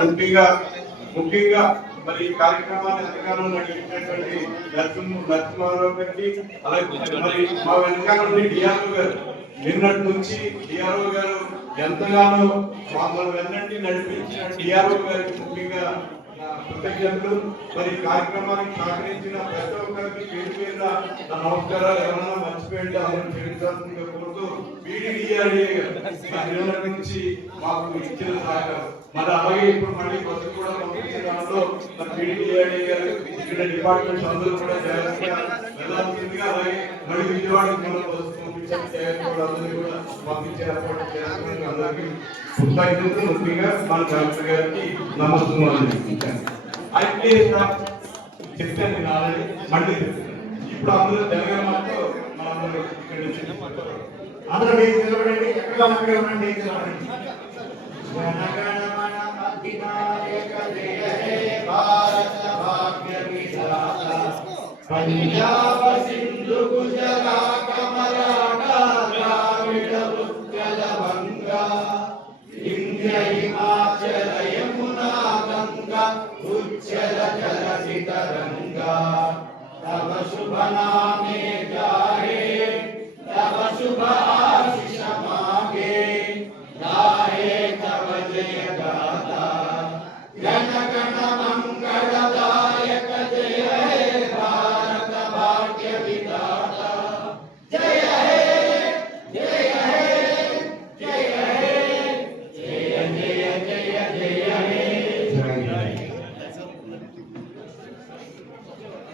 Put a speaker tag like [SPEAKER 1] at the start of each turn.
[SPEAKER 1] ముఖ్యంగా ముఖ్యంగా మరి ఈ కార్యక్రమాన్ని అధికారంలో నడిపినటువంటి నరసింహ నరసింహారావు గారికి అలాగే మరి మా వెనకాల నుండి డిఆర్ఓ గారు. నిన్నటి నుంచి డిఆర్ఓ గారు ఎంతగానో మమ్మల్ని వెన్నంటి నడిపించిన డిఆర్ఓ గారికి ముఖ్యంగా కృతజ్ఞతలు. మరి కార్యక్రమానికి సహకరించిన ప్రతి ఒక్కరికి పేరు నా నమస్కారాలు ఎవరన్నా మర్చిపోయింటే అందరూ క్షమించాల్సిందిగా కోరుతూ బీడీడీఆర్ఏ నుంచి మాకు ఇచ్చిన సహకారం మరి అలాగే ఇప్పుడు మళ్ళీ బస్సు కూడా పంపించిన దాంట్లో మరి బీడీడీఆర్ఏ గారు ఇక్కడ డిపార్ట్మెంట్స్ అందరూ కూడా జాగ్రత్తగా వెళ్ళాల్సిందిగా అలాగే మళ్ళీ విజయవాడకి మనం కూడా పంపించే ఏర్పాటు ముఖ్యంగా మన కలెక్టర్ గారికి నమస్కారం అయితే చెప్తాను నేను ఆల్రెడీ. మళ్ళీ ఇప్పుడు అందులో తెలంగాణ ఇక్కడ నుంచి
[SPEAKER 2] అందరూ లేచి నిలబడండి ఎక్కడ అక్కడే ఉండండి? నిలబడండి అధినాయక జయ హే భారత భాగ్య విధాత పంజాబ సింధు గుజరాత మరాఠా ద్రావిడ ఉత్కల వంగా వింధ్య హిమాచల యమునా గంగా शुभ नामे आशीष मांगे गाहे तब जय गा